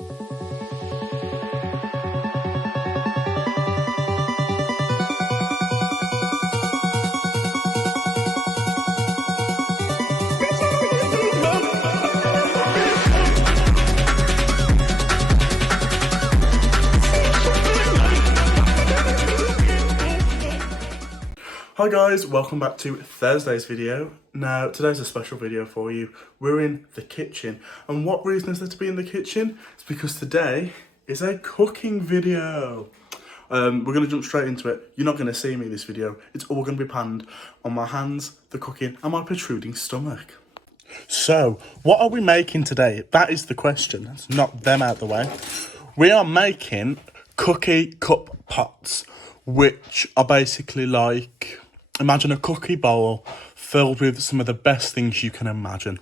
Hi guys, welcome back to Thursday's video. Now, today's a special video for you. We're in the kitchen. And what reason is there to be in the kitchen? It's because today is a cooking video. We're going to jump straight into it. You're not going to see me in this video. It's all going to be panned on my hands, the cooking, and my protruding stomach. So, what are we making today? That is the question. Let's knock them out the way. We are making cookie cup pots, which are basically like, imagine a cookie bowl filled with some of the best things you can imagine.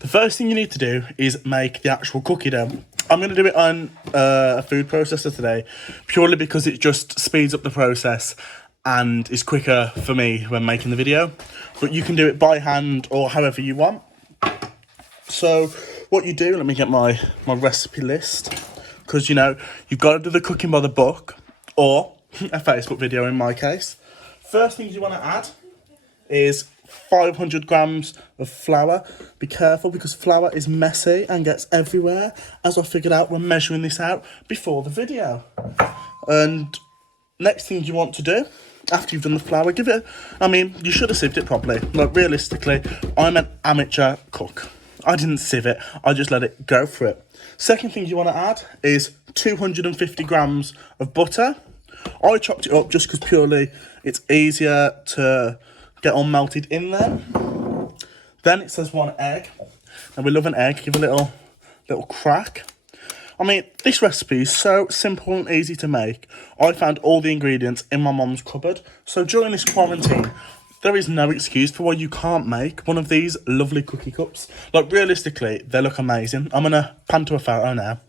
The first thing you need to do is make the actual cookie dough. I'm going to do it on a food processor today, purely because it just speeds up the process and is quicker for me when making the video. But you can do it by hand or however you want. So what you do, let me get my recipe list, because you know, you've got to do the cooking by the book, or a Facebook video in my case. First things you want to add is 500 grams of flour. Be careful because flour is messy and gets everywhere, as I figured out when measuring this out before the video. And next thing you want to do, after you've done the flour, you should have sieved it properly. Like, realistically, I'm an amateur cook. I didn't sieve it, I just let it go for it. Second thing you want to add is 250 grams of butter. I chopped it up just because purely it's easier to get all melted in there. Then it says 1 egg. And we love an egg, give a little crack. I mean, this recipe is so simple and easy to make. I found all the ingredients in my mum's cupboard. So during this quarantine, there is no excuse for why you can't make one of these lovely cookie cups. Like, realistically, they look amazing. I'm going to pan to a photo now.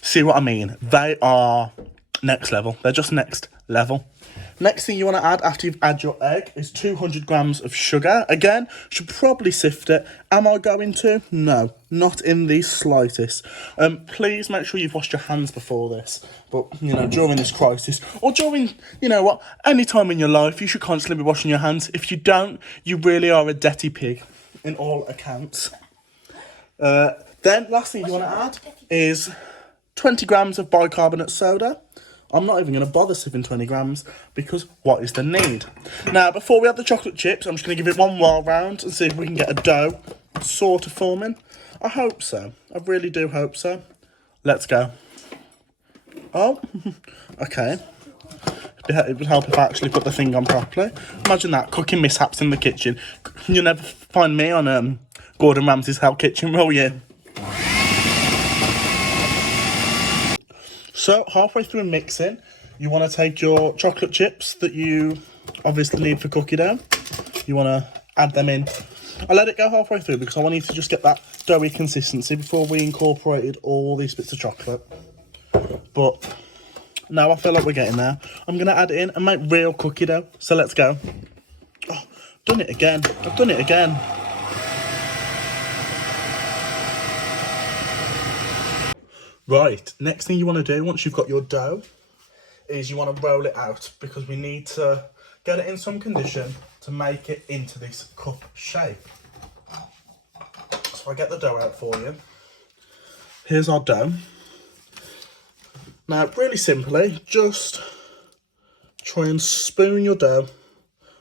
See what I mean? They are next level. They're just next level. Next thing you want to add after you've added your egg is 200 grams of sugar. Again, should probably sift it. Am I going to? No, not in the slightest. Please make sure you've washed your hands before this. But, you know, during this crisis, or during, you know what, any time in your life, you should constantly be washing your hands. If you don't, you really are a dirty pig in all accounts. Then, last thing you want to add is 20 grams of bicarbonate soda. I'm not even going to bother sieving 20 grams because what is the need? Now, before we add the chocolate chips, I'm just going to give it one more round and see if we can get a dough sort of forming. I hope so. I really do hope so. Let's go. Oh, okay. It would help if I actually put the thing on properly. Imagine that, cooking mishaps in the kitchen. You'll never find me on Gordon Ramsay's Hell Kitchen, will you? So, halfway through mixing, you want to take your chocolate chips that you obviously need for cookie dough. You want to add them in. I let it go halfway through because I want you to just get that doughy consistency before we incorporated all these bits of chocolate. But now I feel like we're getting there. I'm going to add it in and make real cookie dough. So let's go. Oh, done it again. I've done it again. Right, next thing you want to do once you've got your dough is you want to roll it out, because we need to get it in some condition to make it into this cup shape. So I get the dough out for you. Here's our dough. Now, really simply, just try and spoon your dough.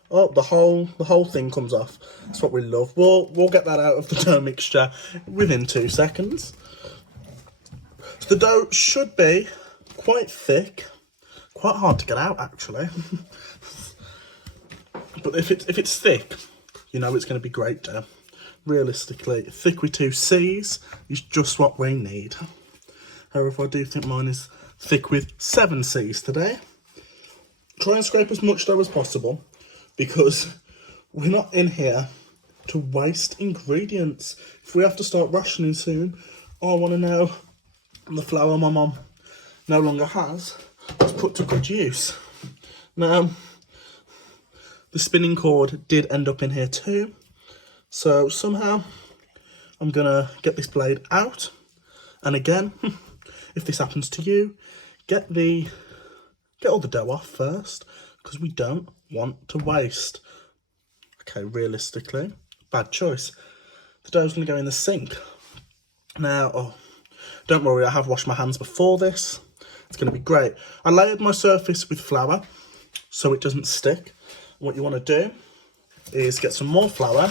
Oh, the whole thing comes off. That's what we love. We'll get that out of the dough mixture within 2 seconds. So the dough should be quite thick, quite hard to get out actually. But if it's thick, you know it's going to be great dough. Realistically, thick with 2 C's is just what we need. However, I do think mine is thick with 7 C's today. Try and scrape as much dough as possible, because we're not in here to waste ingredients. If we have to start rationing soon, I want to know the flour my mum no longer has is put to good use. Now, the spinning cord did end up in here too, so somehow I'm gonna get this blade out. And again, if this happens to you, get all the dough off first, because we don't want to waste. Okay, realistically, bad choice. The dough's gonna go in the sink. Now, oh, don't worry, I have washed my hands before this. It's gonna be great. I layered my surface with flour so it doesn't stick. What you wanna do is get some more flour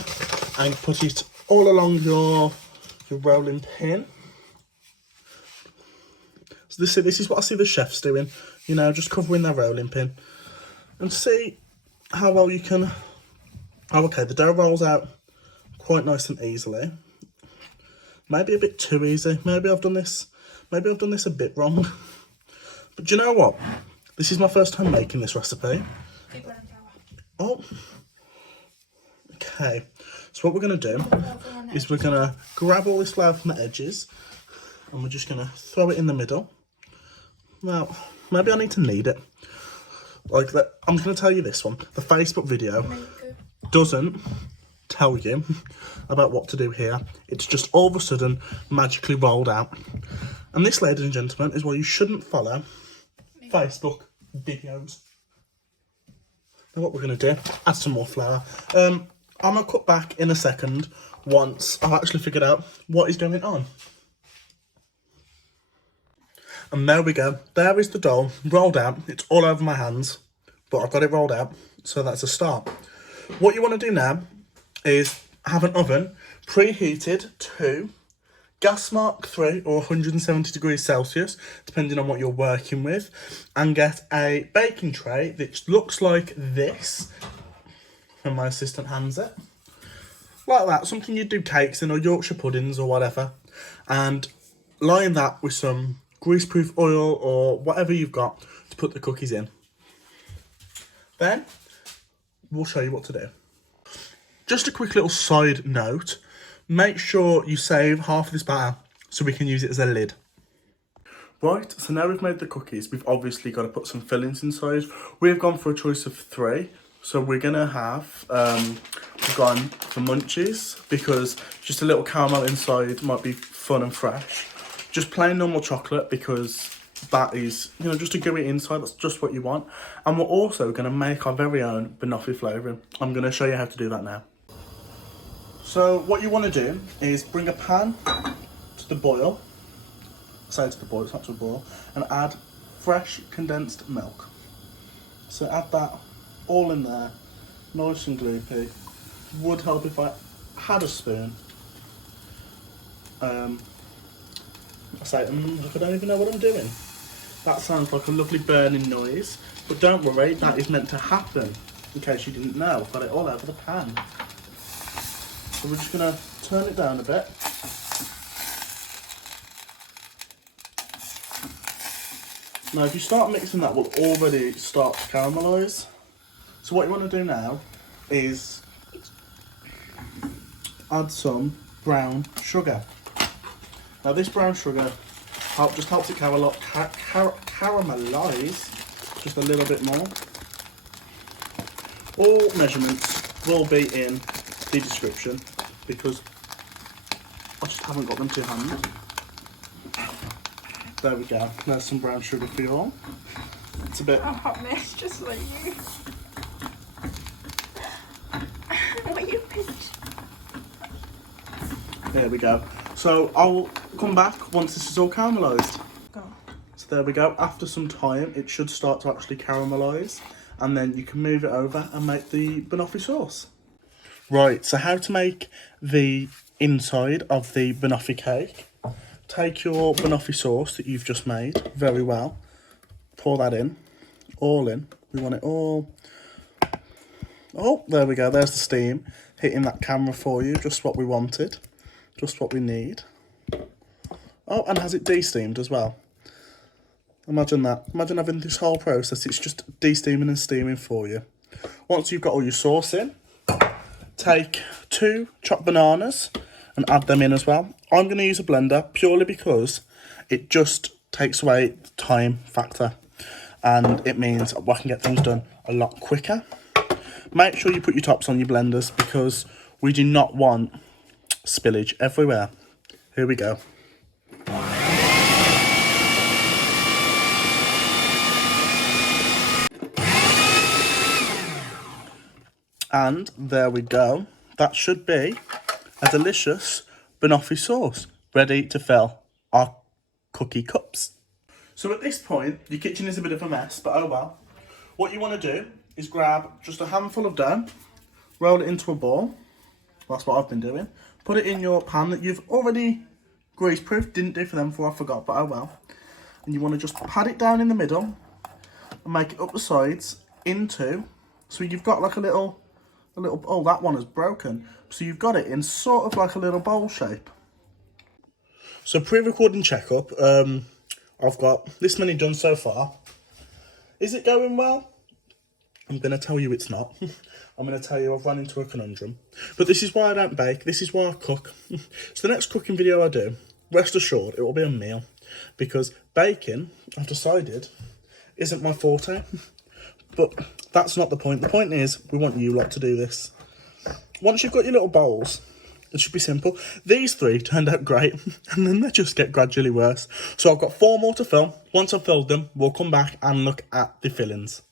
and put it all along your rolling pin. So this is what I see the chefs doing, you know, just covering their rolling pin. And see how well you can... Oh, okay, the dough rolls out quite nice and easily. Maybe a bit too easy. Maybe I've done this a bit wrong. But do you know what? This is my first time making this recipe. Oh. Okay. So what we're going to do is we're going to grab all this flour from the edges and we're just going to throw it in the middle. Now, maybe I need to knead it. Like that. I'm going to tell you this one. The Facebook video doesn't tell you about what to do here. It's just all of a sudden magically rolled out. And this, ladies and gentlemen, is why you shouldn't follow Facebook videos. Now what we're going to do, add some more flour. I'm going to cut back in a second once I've actually figured out what is going on. And there we go. There is the dough rolled out. It's all over my hands, but I've got it rolled out, so that's a start. What you want to do now is have an oven preheated to gas mark 3 or 170 degrees Celsius, depending on what you're working with, and get a baking tray that looks like this. And my assistant hands it. Like that, something you'd do cakes in or Yorkshire puddings or whatever. And line that with some greaseproof oil or whatever you've got to put the cookies in. Then we'll show you what to do. Just a quick little side note, make sure you save half of this batter so we can use it as a lid. Right, so now we've made the cookies, we've obviously got to put some fillings inside. We've gone for a choice of 3. So we're going to have, we've gone for munchies because just a little caramel inside might be fun and fresh. Just plain normal chocolate because that is, you know, just a gooey inside, that's just what you want. And we're also going to make our very own banoffee flavouring. I'm going to show you how to do that now. So what you want to do is bring a pan to the boil, say to the boil, it's not to a boil, and add fresh condensed milk. So add that all in there, nice and gloopy. Would help if I had a spoon. I say, I don't even know what I'm doing. That sounds like a lovely burning noise, but don't worry, that is meant to happen. In case you didn't know, I've got it all over the pan. So we're just going to turn it down a bit. Now if you start mixing that, will already start to caramelise. So what you want to do now is add some brown sugar. Now this brown sugar just helps it caramelise just a little bit more. All measurements will be in the description because I just haven't got them to hand. There we go. There's some brown sugar for you all. It's a bit... A hot mess, just like you. What you pinch? There we go. So I'll come back once this is all caramelised. Go. So there we go. After some time, it should start to actually caramelise, and then you can move it over and make the banoffee sauce. Right, so how to make the inside of the banoffee cake. Take your banoffee sauce that you've just made very well. Pour that in. All in. We want it all... Oh, there we go. There's the steam hitting that camera for you. Just what we wanted. Just what we need. Oh, and has it de-steamed as well. Imagine that. Imagine having this whole process. It's just de-steaming and steaming for you. Once you've got all your sauce in, take 2 chopped bananas and add them in as well. I'm going to use a blender purely because it just takes away the time factor. And it means I can get things done a lot quicker. Make sure you put your tops on your blenders because we do not want spillage everywhere. Here we go. And there we go. That should be a delicious banoffee sauce ready to fill our cookie cups. So at this point, your kitchen is a bit of a mess, but oh well. What you want to do is grab just a handful of dough, roll it into a ball. That's what I've been doing. Put it in your pan that you've already grease-proofed. Didn't do for them before, I forgot, but oh well. And you want to just pat it down in the middle and make it up the sides into, so you've got like a little, oh, that one is broken. So you've got it in sort of like a little bowl shape. So pre-recording checkup, I've got this many done so far. Is it going well? I'm going to tell you it's not. I'm going to tell you I've run into a conundrum. But this is why I don't bake. This is why I cook. So the next cooking video I do, rest assured, it will be a meal. Because baking, I've decided, isn't my forte. But that's not the point. The point is, we want you lot to do this. Once you've got your little bowls, it should be simple. These 3 turned out great, and then they just get gradually worse. So I've got 4 more to fill. Once I've filled them, we'll come back and look at the fillings.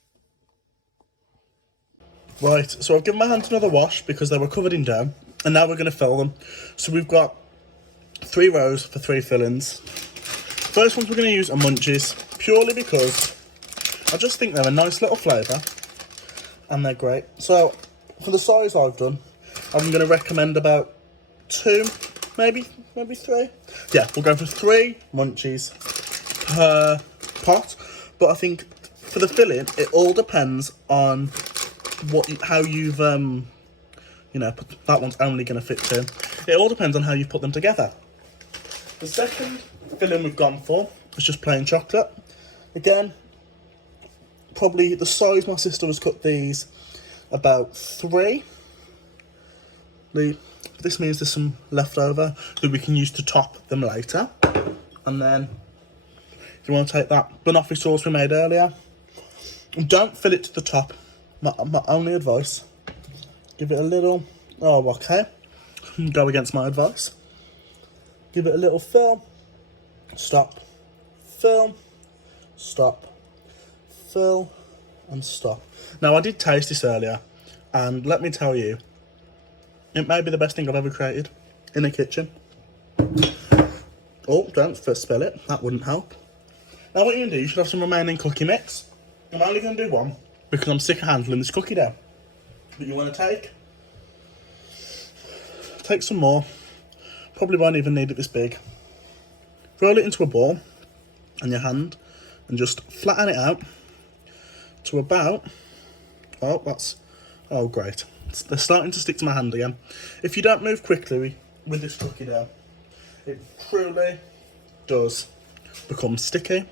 Right, so I've given my hands another wash because they were covered in dough, and now we're going to fill them. So we've got 3 rows for 3 fillings. First ones we're going to use are Munchies, purely because I just think they're a nice little flavour, and they're great. So for the size I've done, I'm going to recommend about 2, maybe 3. Yeah, we'll go for 3 Munchies per pot. But I think for the filling, it all depends on how you've that one's only going to fit 2. It all depends on how you've put them together. The second filling we've gone for is just plain chocolate. Again, probably the size my sister has cut these about 3. This means there's some left over that we can use to top them later. And then if you want to take that banoffee sauce we made earlier, don't fill it to the top. My only advice, give it a little, oh okay, go against my advice. Give it a little fill, stop, fill, stop, fill, and stop. Now I did taste this earlier, and let me tell you, it may be the best thing I've ever created in the kitchen. Oh, don't first spill it, that wouldn't help. Now what you're going to do, you should have some remaining cookie mix. I'm only going to do 1, because I'm sick of handling this cookie dough. But you want to take some more. Probably won't even need it this big. Roll it into a ball on your hand and just flatten it out to about, oh great. They're starting to stick to my hand again. If you don't move quickly with this cookie dough, it truly does become sticky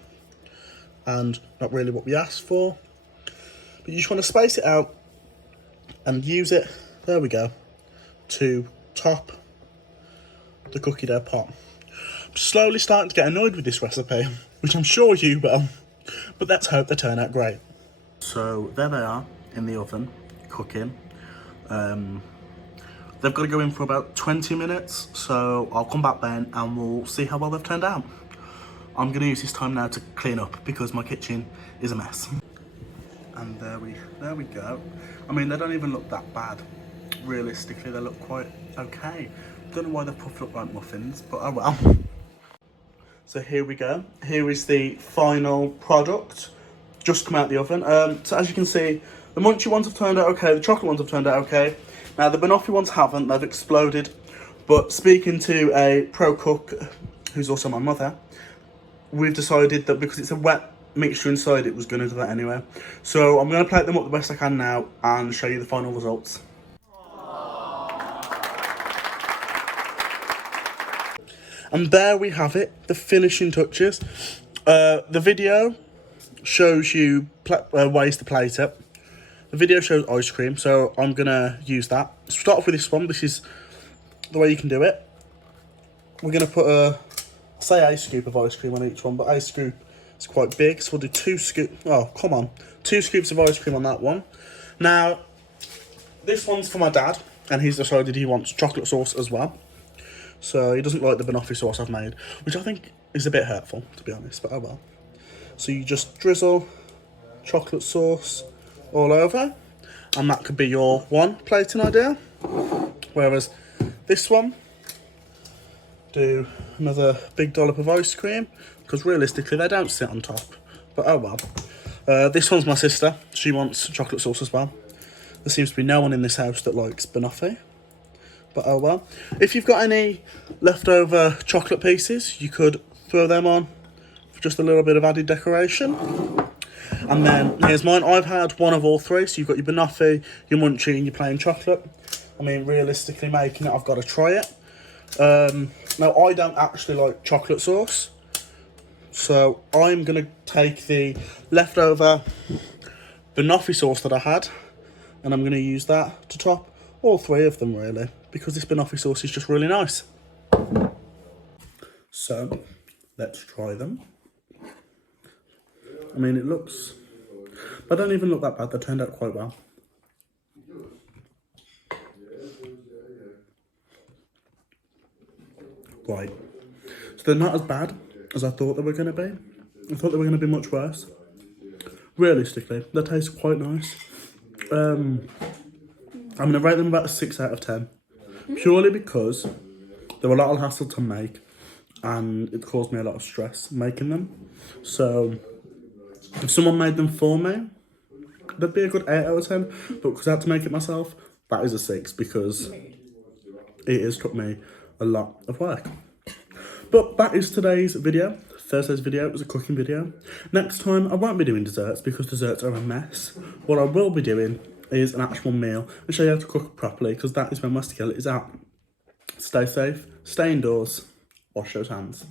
and not really what we asked for. But you just want to space it out and use it, there we go, to top the cookie dough pot. I'm slowly starting to get annoyed with this recipe, which I'm sure you will, but let's hope they turn out great. So there they are in the oven, cooking. They've got to go in for about 20 minutes, so I'll come back then and we'll see how well they've turned out. I'm going to use this time now to clean up because my kitchen is a mess. And there we go. I mean, they don't even look that bad. Realistically, they look quite okay. Don't know why they're puffed up like muffins, but oh well. So here we go. Here is the final product. Just come out the oven. So as you can see, the Munchie ones have turned out okay. The chocolate ones have turned out okay. Now the banoffee ones haven't. They've exploded. But speaking to a pro cook, who's also my mother, we've decided that because it's a wet mixture inside, it was going to do that anyway. So I'm going to plate them up the best I can now and show you the final results. And there we have it, the finishing touches. The video shows you ways to plate it. The video shows ice cream, so I'm going to use that. Start off with this one. This is the way you can do it. We're going to put a scoop of ice cream on each one, but a scoop is quite big, so we'll do 2 scoops. Oh, come on. 2 scoops of ice cream on that one. Now, this one's for my dad, and he's decided he wants chocolate sauce as well. So he doesn't like the banoffee sauce I've made, which I think is a bit hurtful, to be honest, but oh well. So you just drizzle chocolate sauce all over, and that could be your one plating idea. Whereas this one, do another big dollop of ice cream, because realistically they don't sit on top, but oh well. This one's my sister. She wants chocolate sauce as well. There seems to be no one in this house that likes banoffee, but oh well. If you've got any leftover chocolate pieces, you could throw them on for just a little bit of added decoration. And then here's mine. I've had one of all three. So you've got your banoffee, your munchie, and your plain chocolate. I mean, realistically making it, I've got to try it. Now, I don't actually like chocolate sauce, so I'm going to take the leftover banoffee sauce that I had, and I'm going to use that to top all three of them, really, because this banoffee sauce is just really nice. So, let's try them. I mean, they don't even look that bad. They turned out quite well. Right, so they're not as bad as I thought they were going to be. I thought they were going to be much worse. Realistically, they taste quite nice. I'm going to rate them about a 6 out of 10. Purely because they were a lot of hassle to make, and it caused me a lot of stress making them. So, if someone made them for me, that'd be a good 8 out of 10. But because I had to make it myself, that is a 6, because it has took me a lot of work. But that is today's video. Thursday's video was a cooking video. Next time I won't be doing desserts because desserts are a mess. What I will be doing is an actual meal and show you how to cook properly, because that is where my skill is at. Stay safe, stay indoors, wash those hands.